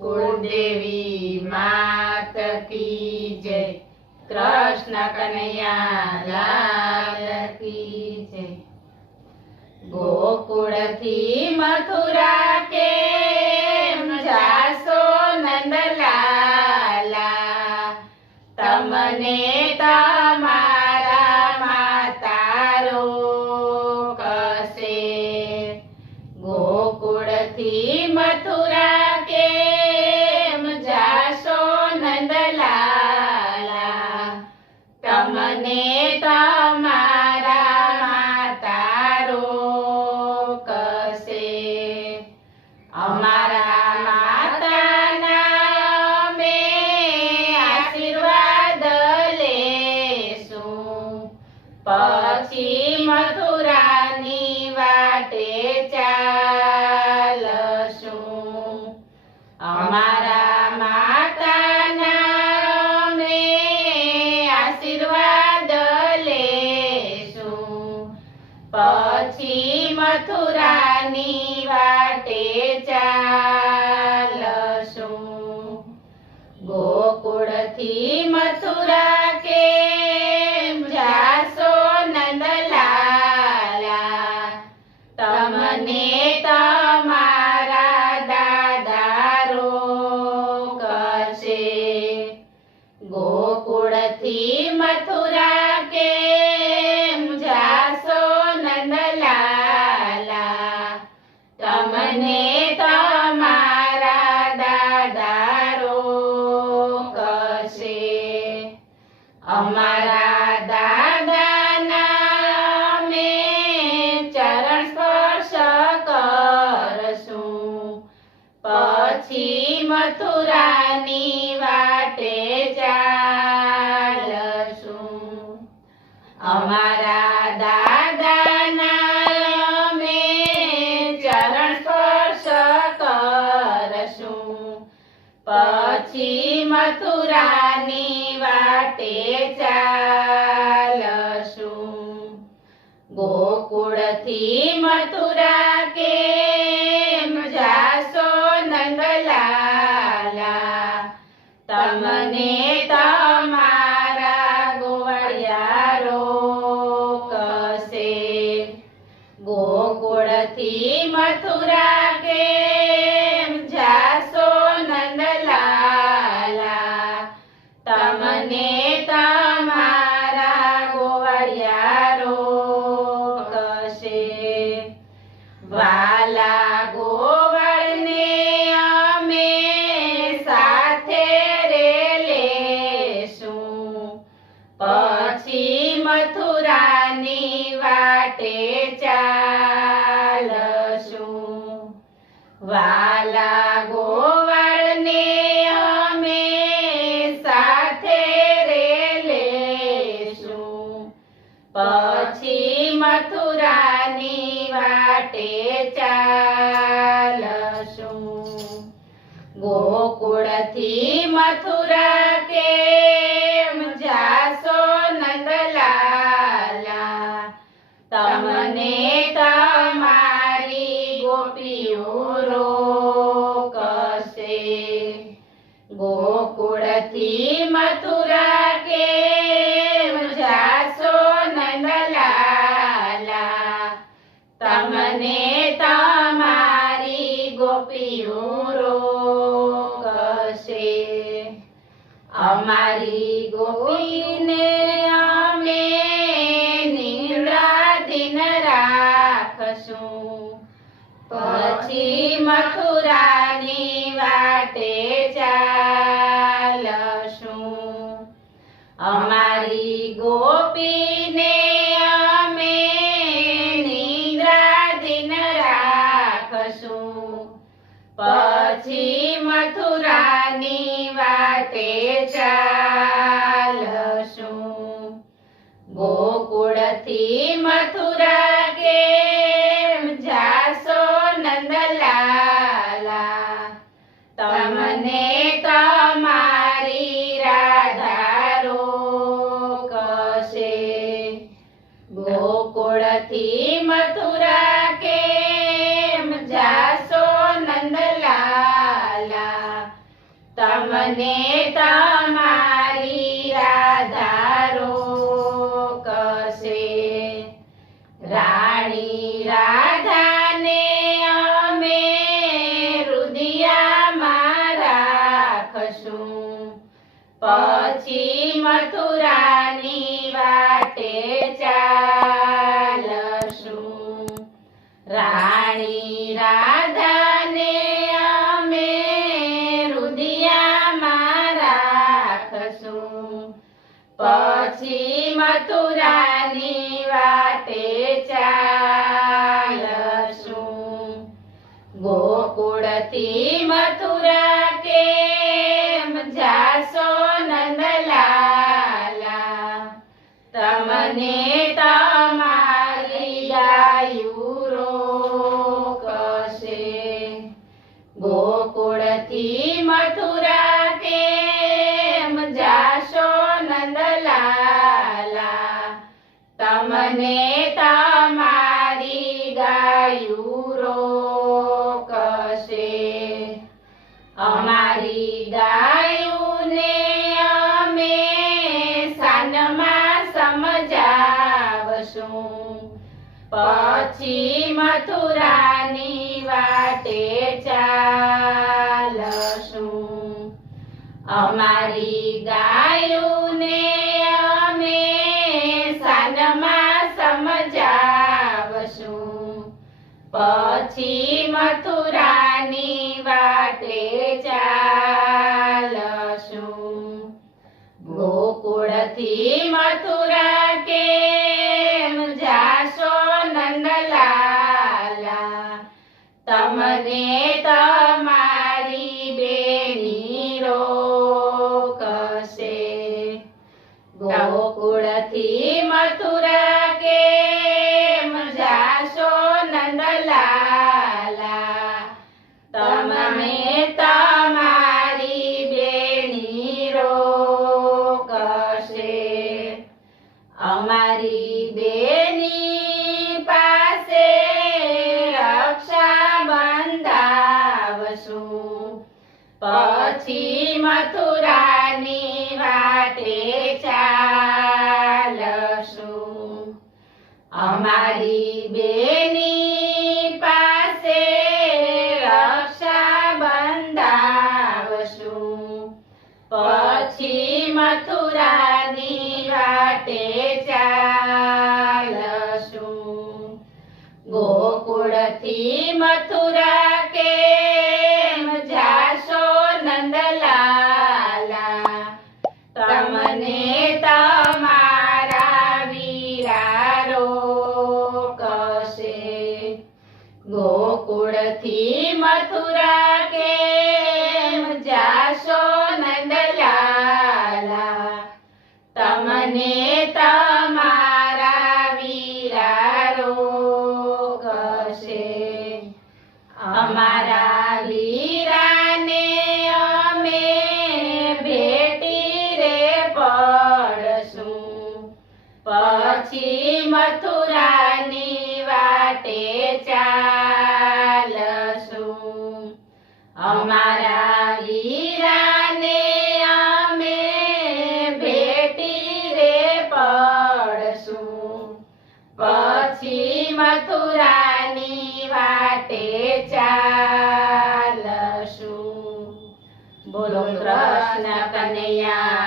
कुलदेवी मात की जय। कृष्ण कन्हैया लाल की जय। गोकुल थी मथुरा के जासो नंदलाला, तमने तमारा मातारो कसे। गोकुल थी मथुरा के जासो नंदलाला, तमने तमारा मातारो कसे। अमारा माताना में आशीर्वाद लेशुं, पछी मथुरानी वाटे चालशुं। अमारा माताना में आशीर्वाद लेशुं, पछी मथुरानी वाटे चालशुं। गोकुल थी मथुरा के जासो नंदलाला, तमने तमारा दादारो कसे। गोकुल थी मथुरा के जासो नंदलाला, तमने तमारा दादारो कसे। अमारा दादाना में चरण स्पर्श करशुं, पछी मथुरानी वाटे चालशुं। अमारा दादाना में चरण स्पर्श करशुं, पछी मथुरानी वाटे चालशुं। गोकुल थी मथुरा के जासो नंदलाला, तमने तमारा गोवाळियारो कसे। गोकुल थी मथुरा के जासो नंदलाला, तमने तमारा गोवाळियारो कसे। वाला गोवाळने अमे साथे रे लेशुं, पछी मथुरानी वाटे चालशुं। वाला गोवाळने अमे साथे रे लेशुं, पछी मथुरानी वाटे चालशुं। गोकुल थी मथुरा के जासो नंदलाला, तमने तमारी गोपीओ रो कसे। गोकुल थी मथुरा के जासो नंदलाला, तमने तमारी गोपीओ रो कसे। अमारी गोपीने अमे निंद्रा दिन राखशुं, पछी मथुरानी वाटे चालशुं। अमारी गोपीने अमे निंद्रा दिन राखशुं, पछी मथुरानी वाटे चालशुं। गोकुल थी मथुरा के जासो नंदलाला, तमने तमारी राधारो कसे। गोकुल थी मथुरा के जासो नंदलाला, રાધાને અમે રુદિયામાં રાખશું, પછી મથુરાની વાટે ચાલશું. રાણી રાધાને અમે રુદિયામાં રાખશું, પછી મથુરાની વાટે ચાલશું. ગોકુળથી મથુરા કેમ જાશો નંદલાલા, તમને તમારી ગાયું રોકશે. ગોકુળથી મથુરા કેમ જાશો નંદલાલા, તમને તમારી ગાયું રોકશે. અમારી ગાયુંને અમે સાનમાં સમજાવશું, પછી મથુરાની વાટે ચાલશું. અમારી ગાયુંને અમે સાનમાં સમજાવશું, પછી મથુરાની વાટે ચાલશું. ગોકુળથી મથુરા કેમ જાશો નંદલાલા, તમને તમારી બેની રોકશે. ગોકુળથી મથુરા કેમ જાશો નંદલાલા, તમને તમારી બેની રોકશે. અમારી બેની પાસે રક્ષા બંધાવશું, પછી મથુરાની વાટે ચાલશું. અમારી બેની પાસે રક્ષા બંધાવશું, પછી મથુરાની વાટે ચાલશું. ગોકુળથી મથુરા કેમ જાશો નંદલાલા, તમને તમારા વીરા રોકશે. ગોકુળથી મથુરા કેમ જાશો નંદલાલા, તમને તમારા વીરા રોકશે. અમારા વીરાને અમે ભેટી રે પડશું, પછી મથુરાની વાટે ચાલશું. અમારા વીરાને અમે ભેટી રે પડશું, પછી મથુરાની વાટે ચાલશું. બોલો કૃષ્ણ કનૈયા